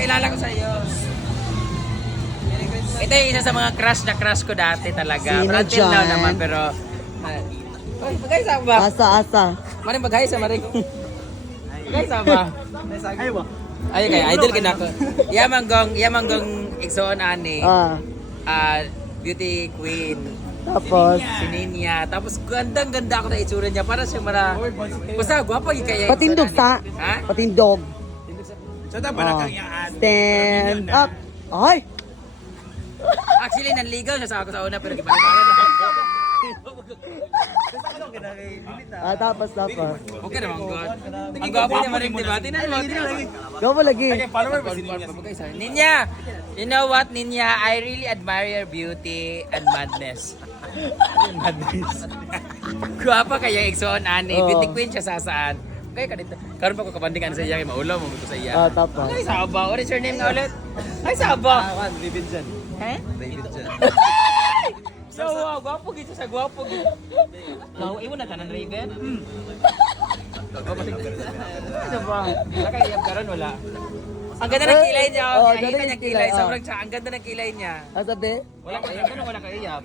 Pakilala ko sa iyo. Ito yung isa sa mga crush ko dati talaga. Sino Pero until now dyan? naman, pero... Ay, magay sa ba? Asa. Maring magay sa maring. Magay sa ba? Ay ba? Ay, kay idol ka na ako. Yamanggong igsoon ani. Beauty queen. Tapos, Si Ninya. Tapos gandang-ganda ako na itsura niya. Para siya basta gwapa yung kaya. patindog sa. Ha? Patindog. So para kang yaan. Stand up. Ay! Actually, nanligaw siya sa ako sa una pero gibalik-balik na. Tapos. Okay naman, God. Ang gwapo niya maring, diba? Tinan mo. Go mo lagi. Follower ba si Ninya, you know what, Ninya? I really admire your beauty and madness. Gwapa kaya igsoon, ani. Beauty queen siya sa saan. Okay, kanito. Karon pa ko kabandingan sa iya, kay maulaw mo ko sa iya. Tapos. Ay, Saba. What is your name na ulit? Ay, Saba. David Jan. Eh? David Jan. So, gwapo gito sa gwapo gito. Wow, imo na tanan Raven? Ano ba? Nakaiyak karon wala. Ang ganda ng kilay niya. Nakita niya kilay. Sobrang ang ganda ng kilay niya. Ang sabi? Wala kaiyak. Ano wala kaiyak?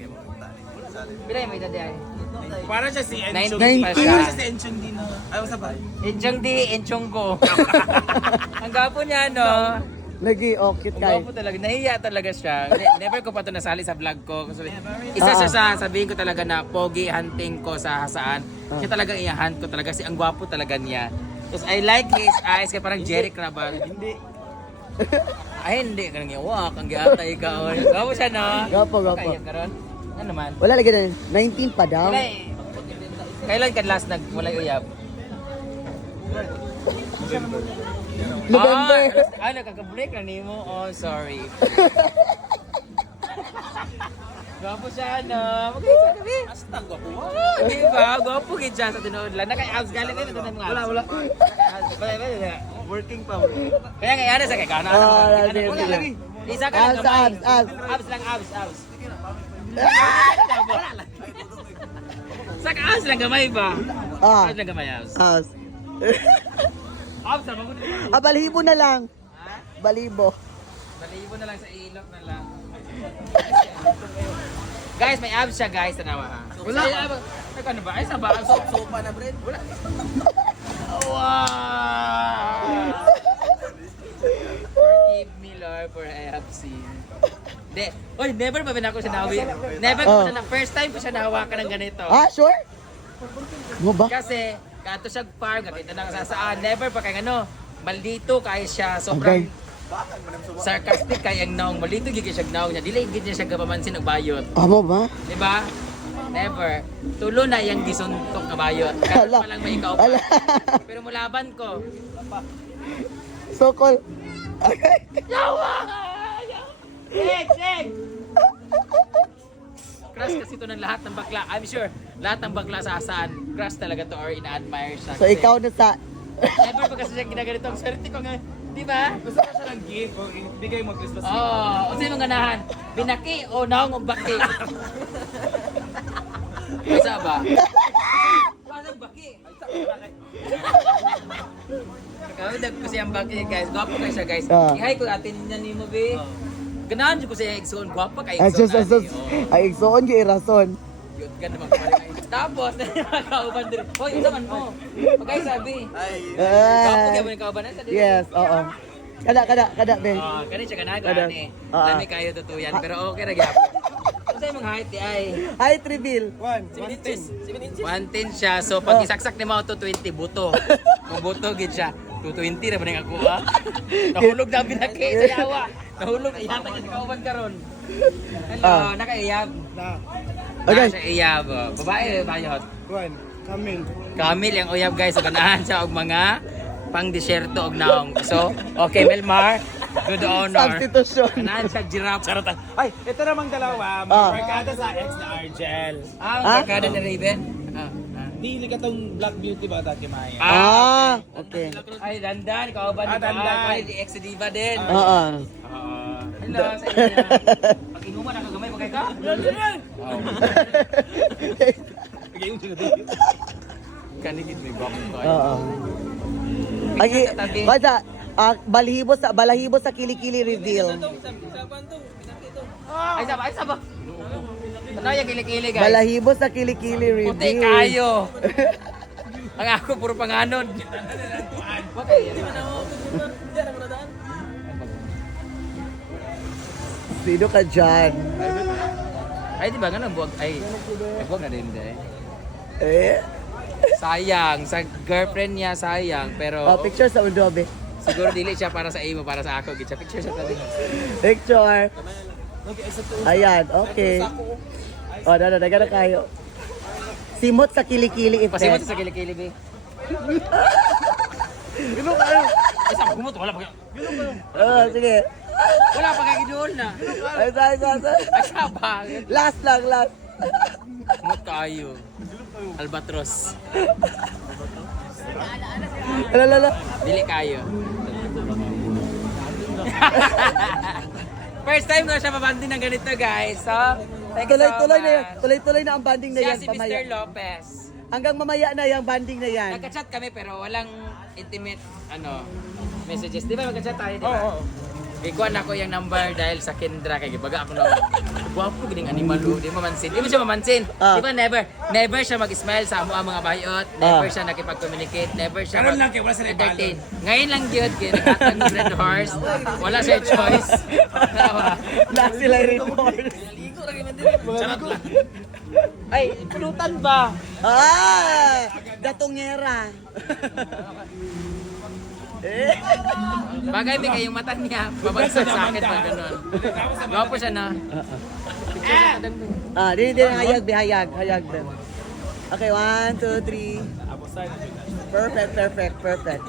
Bila yung may dati ay. Para siya si Enchong. 19 pa siya. Para siya si Enchong Dino. Ay, wasa ba? Enchong di, enchong ko. Ang gwapo niya, no? Lagi, cute Ang kay. gwapo talaga. Nahiya talaga siya. Never ko pa ito nasali sa vlog ko. Isa siya sa sabihin ko talaga na pogi hunting ko sa saan. Siya talagang i-hunt ko talaga. Kasi ang gwapo talaga niya. Because I like his eyes. Kaya parang Jerry Crabal. Hindi. Ay, hindi. Kanang iwak. Ang giatay ka. Gwapo siya, no? Gwapo. Kaya karon. Ano naman? Wala lagi na. 19 pa daw. Wala eh. Kailan ka last wala uyab? November. Nakaka-break na nimo. Oh, sorry. Gwapo siya, no? Mag-isa kami. Asta, gwapo. Diba? Gwapo gid siya sa tinuod lang. Naka-abs galing din ito ng mga abs. Wala. Wala. Working pa. Kaya nga yan sa kay kana. Wala lagi. Isa ka lang gamay. Abs. Abs lang, abs. Saka abs lang gamay ba? Abs lang gamay, abs. Abs. Abs na magod. Balibo na lang. Ha? Balibo. Balibo na lang sa ilok na lang. Guys, may abs siya guys, tanawa ha. Wala. Ay, ano ba? Ay, saba. Sopa na, Brent. Wala. Wow! Forgive me, Lord, for I have sinned. De, oy, never pa ako siya nahawi. Never ko na first time ko siya nahawakan ng ganito. Sure? Mo ba? Kasi, kato siya farm, kakita na saan. Never pa kay ano, maldito kay siya. Sobrang sarcastic kay ang naong. Maldito gigi siya naong niya. Dili gigi niya siya gapamansin ng bayot. Mo ba? Di ba? Never. Tulo na yung gisuntok na bayot. Kaya Ala. pa lang may ikaw pa. Ala. Pero mulaban ko. Sokol. Okay. Yawa! Sek! Crush kasi ito ng lahat ng bakla. I'm sure, lahat ng bakla sa asaan, crush talaga to or ina-admire siya. So Kasi ikaw na sa... never pa kasi siya ginaganito. Ang swerte ko nga, di ba? Gusto ko siya ng gift. Kung ibigay mo Christmas gift. Oo. Kasi mong ganahan, binaki o naong o baki. Masa ba? Parang baki. Kami dag ko siyang baki guys. Gwapo kayo siya guys. Ihay ko atin niya ni mo be. Ganahan ko siya igsoon. Gwapa kay igsoon. Ay, igsoon yung irason. Yun ka naman kumarin. Tapos, nakakauban din. Hoy, ito man mo. Pagkay sabi. Gwapo kaya mo yung kauban. Yes, oo. Kada, Ben. Kani siya ganahan ko Kada. ani. Dami kayo tutuyan. Pero okay na gyapon. Ano sa'yo mga height di ay? Height reveal. 110 siya. So pag isaksak ni mo to 20 buto. Kung buto gid siya. 220 na ba ning ako ha? Nahulog na binaki sa yawa. Nahulog ihata ka kauban karon. Hello, nakaiyab. Okay. Siya iyab. Babae bayot. Kamil yung uyab guys. So ganahan siya og mga pang disyerto og naong. So, okay Melmar. Good honor. Substitution. Ganahan siya giraffe. Charot. Ay, ito namang dalawa. Magbarkada sa ex na Argel. Ang barkada ni Raven. Dili ka tong Black Beauty ba dati Maya? Okay. Ay, Dandan, ikaw ba ni Dandan. Ay, di ex diva din. Oo. Hello, sa inyo. Pag inuman ako gamay, magay ka? Bigay yung sila Kanigit may bako ko. Oo. Agi, basta, Balahibo sa kilikili reveal. Ay, saba. Ano yung kilikili, guys? Balahibo sa kilikili reveal. Puti kayo. Ang ako, puro panganon. Sino ka dyan? Ay, di ba nga buwag? Ay, buwag na din, eh. Eh? Sayang, sa girlfriend niya sayang, pero Picture sa Undobe. siguro dili siya para sa imo, para sa ako. Gitsa picture siya tabi. Picture. Ayan, okay. Nagana kayo. Simot sa kilikili Pasimot effect. sa kilikili, be. Sino kayo? Ay, sa gumot, wala pa. Sige. Wala pa kay gidoon na. Ay, Ay, saba. Last lang, last. Gumot kayo. Albatros. Lala. Dili kayo. First time ko siya mabanding ng ganito, guys. So, thank you so Tuloy-tuloy na yan. much. Tuloy-tuloy na ang banding na Siya yan. si Pamaya. Mr. Lopez. Hanggang mamaya na yung banding na yan. Nagka-chat kami pero walang intimate messages. Di ba magka-chat tayo, di ba? Ikuan ako yung number dahil sa Kendra kay baga ako na guwapo gining animal di mo mansin. Di mo siya mamansin. Di ba never siya mag-smile sa amo ang mga bayot, never siya nakipag-communicate, never siya Karon lang kay wala sa entertain. Ngayon lang gyud kay naghatag ng red horse. Wala siya choice. Last sila report. Charot lang. Ay, pulutan ba? Datongera. Bagay may kayong mata niya, babagsak sa akin pag gano'n. Gwapo siya na. Di hayag. Hayag din. Okay, 1, 2, 3. Perfect.